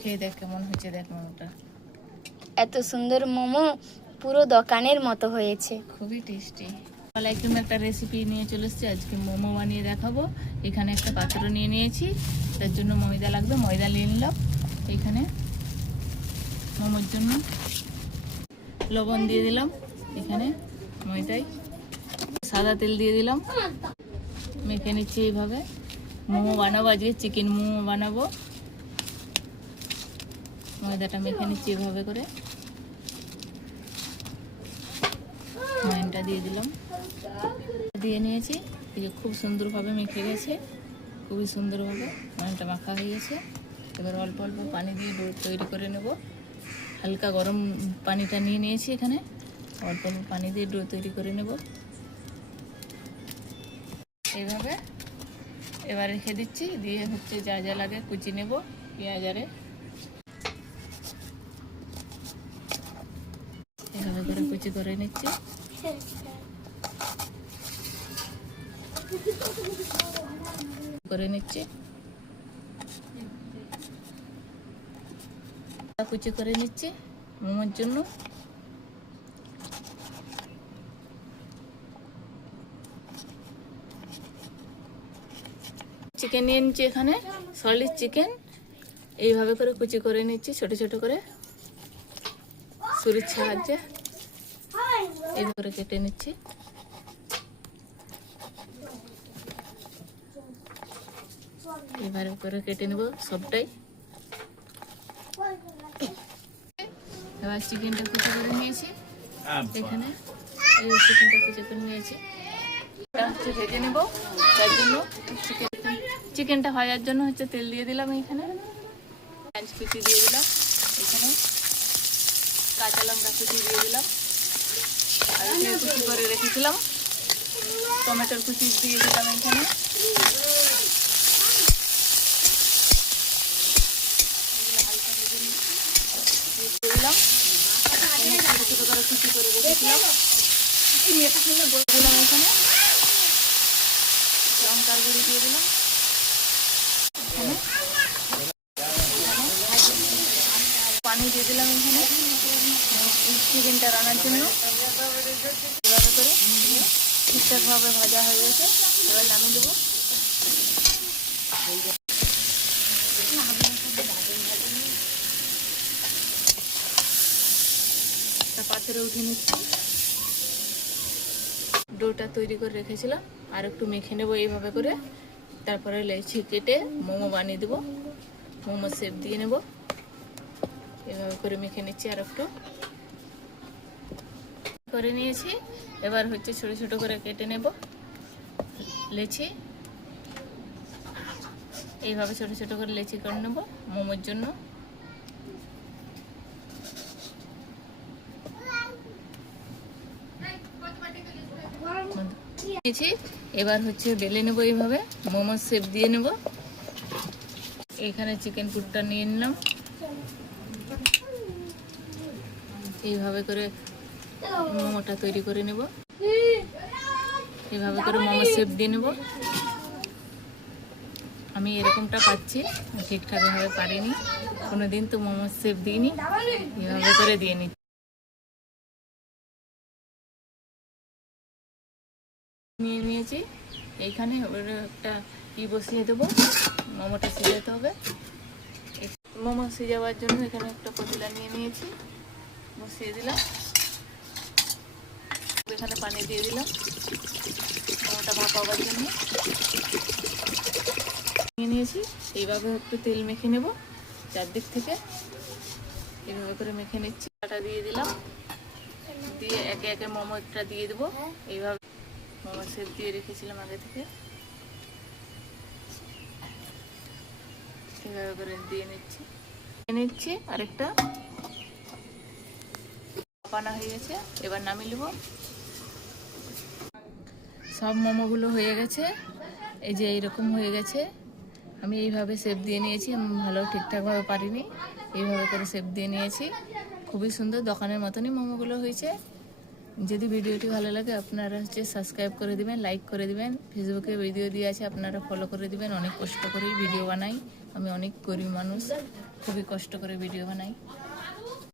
খেয়ে দেখ কেমন হয়েছে, দেখ মোমোটা। এত সুন্দর মোমো, পুরো দোকানের মতো হয়েছে। খুবই টেস্টি। আলাইকুম, একটা রেসিপি নিয়ে চলে এসেছি। আজকে মোমো বানিয়ে দেখাবো। এখানে একটা পাত্র নিয়ে নিয়েছি, তার জন্য ময়দা লাগবে। ময়দা নিয়ে নিলাম। এখানে মোমোর জন্য লবণ দিয়ে দিলাম। এখানে ময়দায় সাদা তেল দিয়ে দিলাম। মেখে নিচ্ছি এইভাবে। মোমো বানাবো আজকে, চিকেন মোমো বানাবো। ময়দাটা মেখে নিচ্ছি এভাবে করে। ময়নটা দিয়ে দিলাম, দিয়ে নিয়েছি। এই যে খুব সুন্দরভাবে মেখে গেছে, খুবই সুন্দরভাবে ময়নটা মাখা হয়ে গেছে। এবার অল্প অল্প পানি দিয়ে ডো তৈরি করে নেব। হালকা গরম পানিটা নিয়ে নিয়েছি এখানে। অল্প অল্প পানি দিয়ে ডো তৈরি করে নেব এইভাবে। এবার রেখে দিচ্ছি, দিয়ে হচ্ছে যা যা লাগে কুচি নেব। পেঁয়াজ আরে এভাবে করে কুচি করে নিচ্ছি। করে নিচ্ছি, কুচি করে নিচ্ছি মোমোর জন্য। চিকেন নিয়ে নিচ্ছি এখানে, সলিড চিকেন। এইভাবে করে কুচি করে নিচ্ছি ছোট ছোট করে, ছুরির সাহায্যে এইভাবে করে কেটে নিচ্ছি। এইভাবে করে কেটে নেব সবটাই। এবার চিকেনটা কুচি করে নিয়েছি এখানে। এই চিকেনটা কুচি করে নিয়েছি, হচ্ছে ভেজে নেব। তার জন্য চিকেনটা ভাজার জন্য হচ্ছে তেল দিয়ে দিলাম। এখানে পেঁয়াজ কুচি দিয়ে দিলাম, এখানে কাঁচা লঙ্কা কুচি দিয়ে দিলাম, আর এখানে কুচি করে রেখেছিলাম টমেটোর কুচি দিয়ে দিলাম এখানে। দিলাম ছোটো করে কুচি করে রেখেছিলাম দিলাম এখানে। লঙ্কার গুঁড়ি দিয়ে দিলাম এখানে। পানি দিয়ে দিলাম এখানে চিকেনটা রান্নার জন্য। এভাবে করে ঠিকঠাকভাবে ভাজা হয়ে গেছে। এবার নামিয়ে দেবো। একটা পাত্রে উঠে নিচ্ছি। ডোটা তৈরি করে রেখেছিলাম, আর একটু মেখে নেবো এইভাবে করে। তারপরে লেচি কেটে মোমো বানিয়ে দেবো। মোমো শেপ দিয়ে নেব। এভাবে করে মেখে নিচ্ছি, আর একটু করে নিয়েছি। এবার হচ্ছে ছোট ছোট করে কেটে নেব লেচি। এইভাবে ছোট ছোট করে লেচি করে নেব মোমোর জন্য। এবার হচ্ছে বেলে নেব এইভাবে, মোমোর শেপ দিয়ে নেব। এখানে চিকেন পুরটা নিয়ে নিলাম। এইভাবে করে মোমোটা তৈরি করে নেব। এইভাবে করে মোমোর শেপ দিয়ে নেব। আমি এরকমটা পাচ্ছি, ঠিকঠাকভাবে পারিনি কোনোদিন, তো মোমোর শেপ দিইনি। এইভাবে করে দিয়ে নিচ্ছি। নিয়ে নিয়েছি এইখানে। একটা বসিয়ে দেবো, মোমোটা সিজাতে হবে। মোমো সিজাবার জন্য এখানে একটা পাতিলা নিয়ে নিয়েছি, বসিয়ে দিলাম। এখানে পানি দিয়ে দিলাম মোমোটা ভাপাবার জন্য। নিয়ে নিয়েছি। এইভাবে একটু তেল মেখে নেব চারদিক থেকে। এইভাবে করে মেখে নিচ্ছি। আটা দিয়ে দিলাম, দিয়ে একে একে মোমো একটা দিয়ে দেবো। এইভাবে মোমো শেপ দিয়ে রেখেছিলাম আগে থেকে। এইভাবে করে দিয়ে নিচ্ছি। আরেকটা পানা হয়ে গেছে, এবার নামিয়ে নেব। সব মোমোগুলো হয়ে গেছে, এই যে এইরকম হয়ে গেছে। আমি এইভাবে শেপ দিয়ে নিয়েছি। আমি ভালো ঠিকঠাকভাবে পারিনি, এইভাবে করে শেপ দিয়ে নিয়েছি। খুবই সুন্দর দোকানের মতনই মোমোগুলো হয়েছে। যদি ভিডিওটি ভালো লাগে আপনারা হচ্ছে সাবস্ক্রাইব করে দিবেন, লাইক করে দিবেন। ফেসবুকে ভিডিও দিয়ে আছে, আপনারা ফলো করে দিবেন। অনেক কষ্ট করেই ভিডিও বানাই, আমি অনেক গরিব মানুষ, খুবই কষ্ট করে ভিডিও বানাই।